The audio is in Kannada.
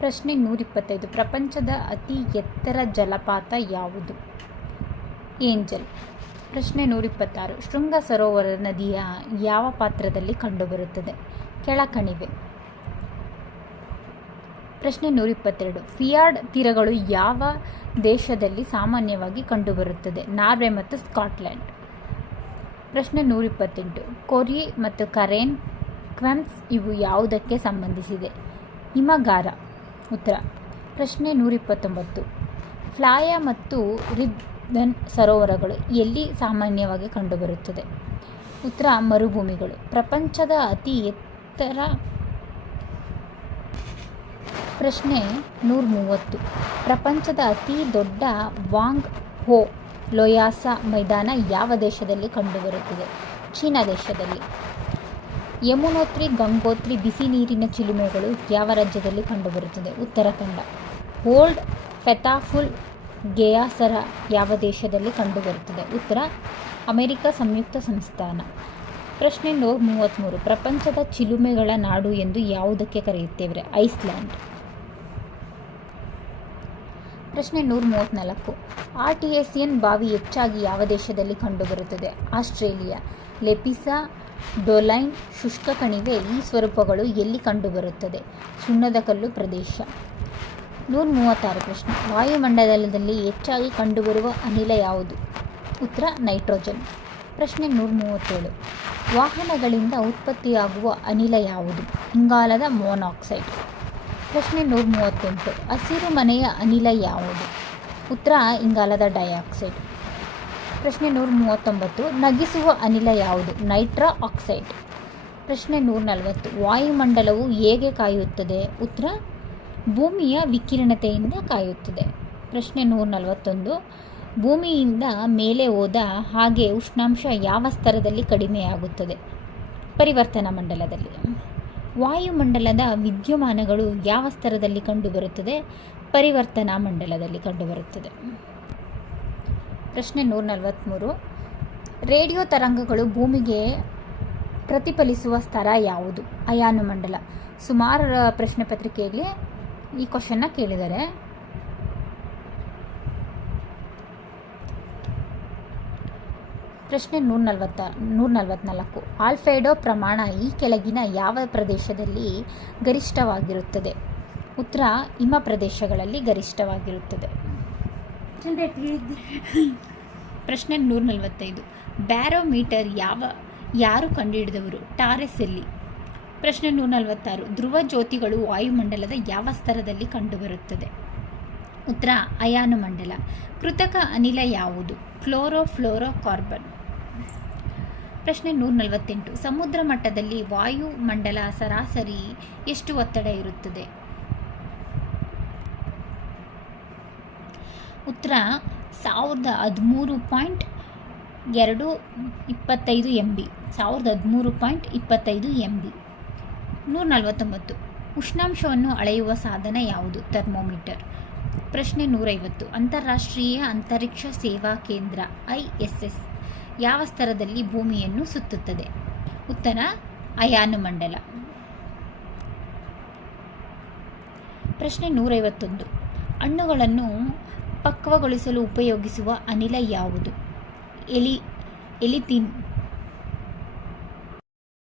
ಪ್ರಶ್ನೆ 125. ಪ್ರಪಂಚದ ಅತಿ ಎತ್ತರ ಜಲಪಾತ ಯಾವುದು? ಏಂಜಲ್. ಪ್ರಶ್ನೆ 126. ಶೃಂಗ ಸರೋವರ ನದಿಯ ಯಾವ ಪಾತ್ರದಲ್ಲಿ ಕಂಡುಬರುತ್ತದೆ? ಕೆಳಕಣಿವೆ. ಪ್ರಶ್ನೆ 122. ಫಿಯಾರ್ಡ್ ತೀರಗಳು ಯಾವ ದೇಶದಲ್ಲಿ ಸಾಮಾನ್ಯವಾಗಿ ಕಂಡುಬರುತ್ತದೆ? ನಾರ್ವೆ ಮತ್ತು ಸ್ಕಾಟ್ಲೆಂಡ್. ಪ್ರಶ್ನೆ 128. ಕೊರಿ ಮತ್ತು ಕರೇನ್ ಕ್ವೆಮ್ಸ್ ಇವು ಯಾವುದಕ್ಕೆ ಸಂಬಂಧಿಸಿದೆ? ಹಿಮಗಾರ. ಉತ್ತರ. ಪ್ರಶ್ನೆ 129. ಫ್ಲಾಯ ಮತ್ತು ರಿಬ್ದನ್ ಸರೋವರಗಳು ಎಲ್ಲಿ ಸಾಮಾನ್ಯವಾಗಿ ಕಂಡುಬರುತ್ತದೆ? ಉತ್ತರ. ಮರುಭೂಮಿಗಳು. ಪ್ರಪಂಚದ ಅತಿ ಎತ್ತರ. ಪ್ರಶ್ನೆ 130. ಪ್ರಪಂಚದ ಅತಿ ದೊಡ್ಡ ವಾಂಗ್ ಹೋ ಲೋಯಾಸ ಮೈದಾನ ಯಾವ ದೇಶದಲ್ಲಿ ಕಂಡುಬರುತ್ತದೆ? ಚೀನಾ ದೇಶದಲ್ಲಿ. ಯಮುನೋತ್ರಿ, ಗಂಗೋತ್ರಿ ಬಿಸಿ ನೀರಿನ ಚಿಲುಮೆಗಳು ಯಾವ ರಾಜ್ಯದಲ್ಲಿ ಕಂಡುಬರುತ್ತದೆ? ಉತ್ತರಾಖಂಡ. ಓಲ್ಡ್ ಫೆತಾಫುಲ್ ಗೆಯಾಸರ ಯಾವ ದೇಶದಲ್ಲಿ ಕಂಡುಬರುತ್ತದೆ? ಉತ್ತರ. ಅಮೆರಿಕ ಸಂಯುಕ್ತ ಸಂಸ್ಥಾನ. ಪ್ರಶ್ನೆ 133. ಪ್ರಪಂಚದ ಚಿಲುಮೆಗಳ ನಾಡು ಎಂದು ಯಾವುದಕ್ಕೆ ಕರೆಯುತ್ತೇವೆ? ಐಸ್ಲ್ಯಾಂಡ್. ಪ್ರಶ್ನೆ 134. ಆರ್ಟಿಯೇಸಿಯನ್ ಬಾವಿ ಹೆಚ್ಚಾಗಿ ಯಾವ ದೇಶದಲ್ಲಿ ಕಂಡುಬರುತ್ತದೆ? ಆಸ್ಟ್ರೇಲಿಯಾ. ಲೆಪಿಸಾ, ಡೊಲೈನ್, ಶುಷ್ಕ ಕಣಿವೆ ಈ ಸ್ವರೂಪಗಳು ಎಲ್ಲಿ ಕಂಡುಬರುತ್ತದೆ? ಸುಣ್ಣದಕಲ್ಲು ಪ್ರದೇಶ. 136. ಪ್ರಶ್ನೆ. ವಾಯುಮಂಡಲದಲ್ಲಿ ಹೆಚ್ಚಾಗಿ ಕಂಡುಬರುವ ಅನಿಲ ಯಾವುದು? ಉತ್ತರ. ನೈಟ್ರೋಜನ್. ಪ್ರಶ್ನೆ 137. ವಾಹನಗಳಿಂದ ಉತ್ಪತ್ತಿಯಾಗುವ ಅನಿಲ ಯಾವುದು? ಇಂಗಾಲದ ಮೊನಾಕ್ಸೈಡ್. ಪ್ರಶ್ನೆ 138. ಹಸಿರು ಮನೆಯ ಅನಿಲ ಯಾವುದು? ಉತ್ತರ. ಇಂಗಾಲದ ಡೈಆಕ್ಸೈಡ್. ಪ್ರಶ್ನೆ 139. ನಗಿಸುವ ಅನಿಲ ಯಾವುದು? ನೈಟ್ರಾ ಆಕ್ಸೈಡ್. ಪ್ರಶ್ನೆ 140. ವಾಯುಮಂಡಲವು ಹೇಗೆ ಕಾಯುತ್ತದೆ? ಉತ್ತರ. ಭೂಮಿಯ ವಿಕಿರಣತೆಯಿಂದ ಕಾಯುತ್ತದೆ. ಪ್ರಶ್ನೆ 141. ಭೂಮಿಯಿಂದ ಮೇಲೆ ಹೋದ ಹಾಗೆ ಉಷ್ಣಾಂಶ ಯಾವ ಸ್ತರದಲ್ಲಿ ಕಡಿಮೆಯಾಗುತ್ತದೆ? ಪರಿವರ್ತನಾ ಮಂಡಲದಲ್ಲಿ. ವಾಯುಮಂಡಲದ ವಿದ್ಯಮಾನಗಳು ಯಾವ ಸ್ತರದಲ್ಲಿ ಕಂಡುಬರುತ್ತದೆ? ಪರಿವರ್ತನಾ ಮಂಡಲದಲ್ಲಿ ಕಂಡುಬರುತ್ತದೆ. ಪ್ರಶ್ನೆ 143. ರೇಡಿಯೋ ತರಂಗಗಳು ಭೂಮಿಗೆ ಪ್ರತಿಫಲಿಸುವ ಸ್ತರ ಯಾವುದು? ಅಯಾನು ಮಂಡಲ. ಸುಮಾರು ಪ್ರಶ್ನೆ ಪತ್ರಿಕೆಯಲ್ಲಿ ಈ ಕ್ವಶನ್ನ ಕೇಳಿದ್ದಾರೆ. ಪ್ರಶ್ನೆ 144. ಆಲ್ಫೆಡೋ ಪ್ರಮಾಣ ಈ ಕೆಳಗಿನ ಯಾವ ಪ್ರದೇಶದಲ್ಲಿ ಗರಿಷ್ಠವಾಗಿರುತ್ತದೆ? ಉತ್ತರ. ಹಿಮ ಪ್ರದೇಶಗಳಲ್ಲಿ ಗರಿಷ್ಠವಾಗಿರುತ್ತದೆ. ಪ್ರಶ್ನೆ 145. ಬ್ಯಾರೋಮೀಟರ್ ಯಾರು ಕಂಡುಹಿಡಿದವರು? ಟಾರೆಸೆಲ್ಲಿ. ಪ್ರಶ್ನೆ 146. ಧ್ರುವ ಜ್ಯೋತಿಗಳು ವಾಯುಮಂಡಲದ ಯಾವ ಸ್ತರದಲ್ಲಿ ಕಂಡುಬರುತ್ತದೆ? ಉತ್ತರ. ಅಯಾನು ಮಂಡಲ. ಕೃತಕ ಅನಿಲ ಯಾವುದು? ಕ್ಲೋರೋಫ್ಲೋರೋಕಾರ್ಬನ್. ಪ್ರಶ್ನೆ 148. ಸಮುದ್ರ ಮಟ್ಟದಲ್ಲಿ ವಾಯುಮಂಡಲ ಸರಾಸರಿ ಎಷ್ಟು ಒತ್ತಡ ಇರುತ್ತದೆ? ಉತ್ತರ. 13.225 MB. 13.25 MB. 149. ಉಷ್ಣಾಂಶವನ್ನು ಅಳೆಯುವ ಸಾಧನ ಯಾವುದು? ಥರ್ಮೋಮೀಟರ್. ಪ್ರಶ್ನೆ 150. ಅಂತಾರಾಷ್ಟ್ರೀಯ ಅಂತರಿಕ್ಷ ಸೇವಾ ಕೇಂದ್ರ ISS ಯಾವ ಸ್ತರದಲ್ಲಿ ಭೂಮಿಯನ್ನು ಸುತ್ತುತ್ತದೆ? ಉತ್ತರ. ಅಯಾನು ಮಂಡಲ. ಪ್ರಶ್ನೆ 151. ಹಣ್ಣುಗಳನ್ನು ಪಕ್ವಗೊಳಿಸಲು ಉಪಯೋಗಿಸುವ ಅನಿಲ ಯಾವುದು? ಎಲಿಥಿನ್.